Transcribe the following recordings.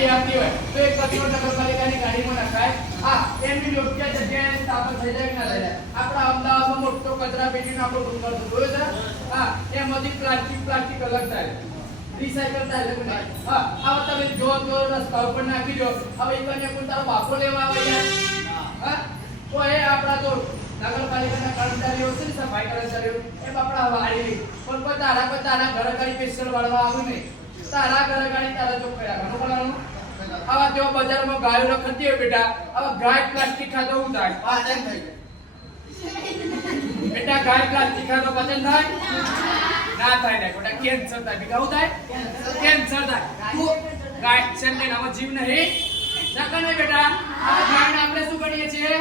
ગાડી આવતી હોય તો એ કચરો નગરપાલિકાની ગાડીમાં નખાય. હા એમની યોગ્ય જગ્યાએ સ્થાપન થઈ જાય કે ના થઈ જાય. આપણા અમદાવાદમાં મોટો કચરા પેટીનો આપણો ડુંગર જોયો છે. હા, એમાંથી પ્લાસ્ટિક પ્લાસ્ટિક અલગ થાય. હવે તમે તારો બાપો લેવા આવે હા, તો એ આપણા તો નગરપાલિકાના કર્મચારીઓ છે ને, સફાઈ કર્મચારીઓ એ આપણા વાળી પણ તારા કોઈ તારા ઘરે ગાડી આવ્યું નહીં. તારા ઘરે ગાડી તારા ચોખ્ખાઈ રાખવાનું બોલાવાનું આવા તેઓ બજારમાં ગાયો રખડતી હોય બેટા. આવા ગાય પ્લાસ્ટિક ખાતો હું થાય? પાચન થઈ બેટા ગાય પ્લાસ્ટિક ખાતો પચન થાય? ના થાય ને બેટા કેન્સર થાય. બેટા શું થાય? કેન્સર. થાય. તું ગાય છે ને જીવ નહીં. નકર નહીં બેટા. આ ગાયને આપણે શું કરીએ છીએ?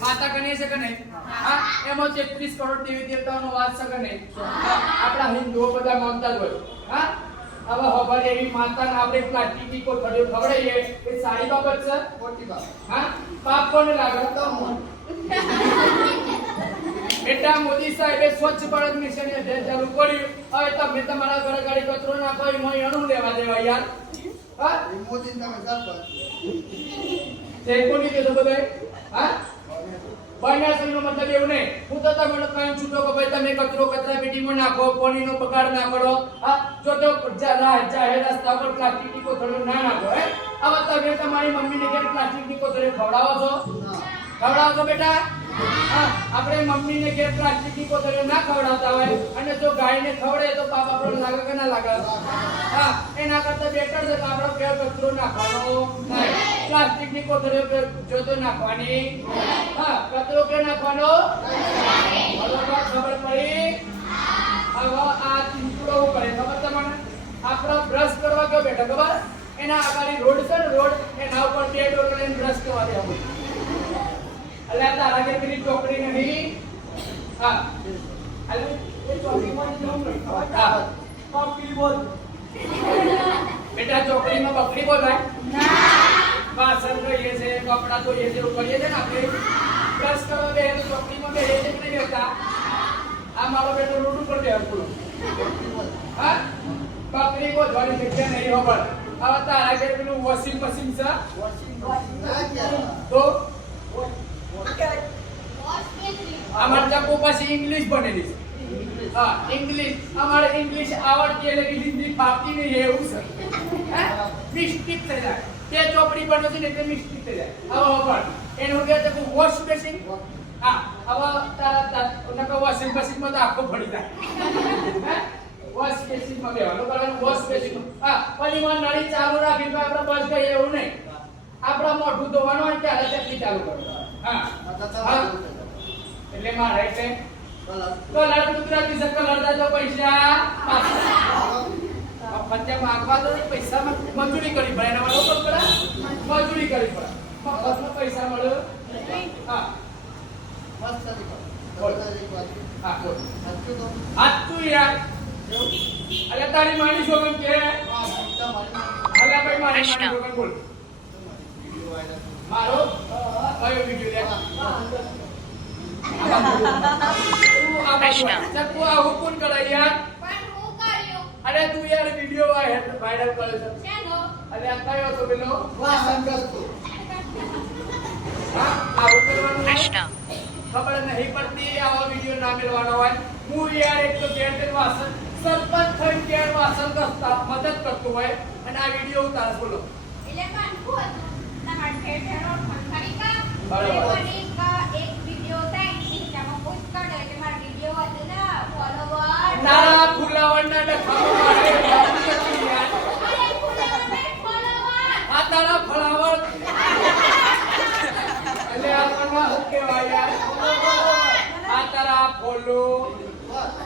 માતા ગણીએ છે કે નહીં? હા એમાં તેત્રીસ કરોડ દેવી દેવતાઓનો વાસ છે કે નહીં? આપણા હિન્દુઓ બધા માનતા જ હોય. હા હવે ખબર એવી માતાને આપણે પ્લાસ્ટિકની કોથળીઓ ખવડાવીએ એ સારી બાબત છે? મોટી બાબત. હા? પાપ કોને લાગે? તો બેટા મોદી સાહેબે સ્વચ્છ ભારત મિશન એ જે ચાલુ કર્યું હવે તમે તમારા ઘરે ગાડી કચરો નાખો એમાં એનું લેવા દેવા યાર. હા? મોદી તમે તમે સરપંચ. જય કોની કીધું બધાય? હા? બનાસરીનો મતલબ એવું નહીં. હું તો તમને કહું છું કે ભાઈ તમે કચરો કચરા પેટીમાં નાખો પાણીનો બગાડ ના કરો હા જો તો જાહેર રસ્તા પર પ્લાસ્ટિકની કોથળીઓ ના નાખો હે? હવે તમે તમારી મમ્મીને કે પ્લાસ્ટિકની કોથળીઓ ખવડાવો છો. ખવડાવો છો બેટા? આપણે મમ્મીને ઘેર પ્લાસ્ટિકની કોથળીઓ ના ખવડાવતા હોય. અને જો ગાયને ખવડે તો પાપ આપણો લાગે કે ના લાગે? હા, એના કરતા બેટર છે કે આપણો કે કચરો નાખવાનો. પ્લાસ્ટિકની કોથળીઓ કે જો તો નાખવાની. હા, કચરો કે નાખવાનો. ખબર પડી? હવે આ ચીંચુડો હું કરે ખબર તમને? આપણો બ્રશ કરવા કયો બેઠો ખબર? એના આગળ રોડ છે ને, રોડ એના ઉપર બે ડોલર બ્રશ કરવા દે અલ્યા તારા પેલી ચોકડી નહીં. હા. અલ્યા એ ચોકડીમાં જવું હા. બકરી બોલ. બેટા ચોકડીમાં બકરી બોલાય વાસણ ધોઈએ છે કપડાં ધોઈએ છે કરીએ છે ને આપણે. બ્રશ કરવા બે તો ચોકડીમાં બે છે કે નહીં બેટા આ મારો બેટો રોડ ઉપર બે હરખું. હા? બકરી બોલવાની જગ્યા નહીં ખબર. હવે તારા ઘેર પેલું વોશિંગ મશીન છે. વોશિંગ મશીન તો અમારે ચાકુ પાસે ઇંગ્લિશ બનેલી છે. હા ઇંગ્લિશ અમારે ઇંગ્લિશ આવડતી એટલે કે હિન્દી ફાવતી નહીં એવું છે. હે? મિસ્ટેક થઈ જાય. તે ચોપડી બનો છે ને તે મિસ્ટેક થઈ જાય. હવે પણ એનું કે છે વોશ બેસિંગ હા. હવે તારા નકર વોશિંગ મશીનમાં તો આખો ફરી જાય. હે? વોશ બેસિંગમાં બેવાનું કારણ વોશ બેસિંગ હા પછી માં નળી ચાલુ રાખી તો આપણે બસ ગઈ એવું નહીં. આપણા મોઢું ધોવાનું હોય ત્યારે ચટણી ચાલુ કરવાનું. હા. છે. એટલે મારે એટલે કલર. કલર ગુજરાતી છે કલર દાદા પૈસા. પંજા માંગવા તો પૈસા માં મજૂરી કરી પડે. એના માટે શું પડે મજૂરી કરી પડે. મફતમાં પૈસા મળ્યો હા. મસ્ત. હા તું. યાર. અલ્યા તારી માની છોકન કે? અલ્યા ભાઈ મારી માની છોકન બોલ. મારો? ખબર નહીં પડતી આવા વીડિયો ના મેળવાનો હોય હું યાર એક તો ગેરતેર વાસણ સરપંચ થઈ ગેર વાસણ કરતા મદદ કરતો હોય અને આ વીડિયો ઉતાર બોલો એટલે કાન મને શું તમારે યાર આ તારા ફોલો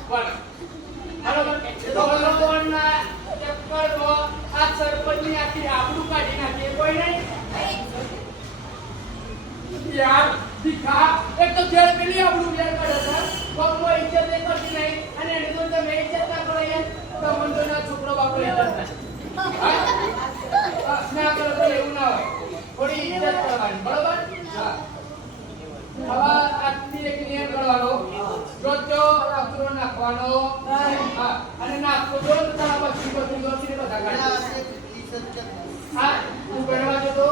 બસ. બરાબર. ફોલોવરના ચક્કરમાં આ સરપંચની આખી આબરૂ કાઢી નાખીએ કોઈ નહીં. યાર દીખા. એક તો ઘેર પેલી આપણું ઘેર કાઢે છે. પગમાં ઇજ્જત એ કરતી નહીં. અને એને તો તમે ઇજ્જત ના કરો યાર તો મન તો ના છોકરો બાપો ઇજ્જત ના કરો. તો એવું ના હોય. થોડી ઇજ્જત કરવાની. બરોબર? હવે આજથી એક નિયમ કરવાનો. રોજો કચરો નાખવાનો. હા. અને નાખવો જો તો તારા પછી બચ્ચી દોશી બધા આ હા? તું ગણવા સત્ય.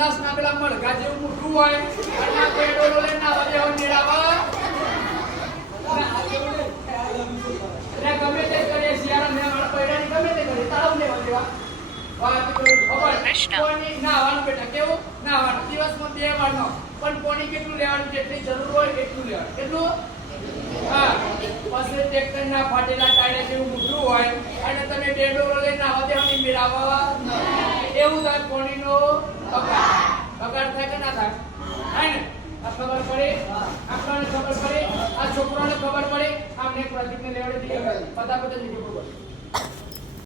સંડાસના પેલા મડઘા જેવું મોટું હોય અને આ પેડોલો લઈને આવા દેવા મેળાવા એટલે ગમે તે કરીએ શિયાળા મેં મારા પૈડાની ગમે તે કરે તાવ લેવા દેવા વાત કરું ખબર. કોની નાવાનું બેટા કેવું? નાવાનું દિવસમાં બે વાર નો પણ કોની કેટલું લેવાનું જેટલી જરૂર હોય એટલું લેવાનું. કેટલું હા. પછી ટ્રેક્ટર ના ફાટેલા ટાયર જેવું મોટું હોય અને તમે બે ડોરો લઈને નાવા દેવાની મેળાવા એવું થાય કોણીનો બગાડ બગાડ થાય કે ના થાય થાય ને આ ખબર પડે આપણને ખબર